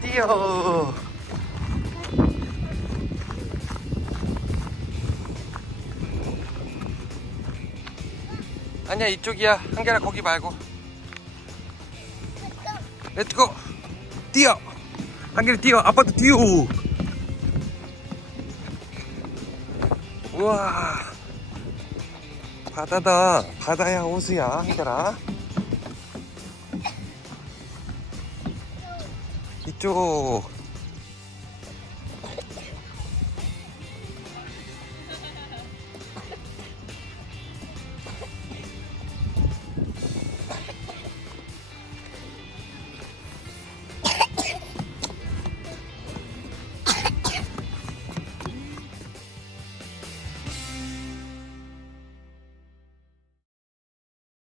뛰어. 아니야 이쪽이야. 한결아 거기 말고. 렛츠고 뛰어. 한결이 뛰어. 아빠도 뛰어 우와. 바다다. 바다야 호수야 한결아 이쪽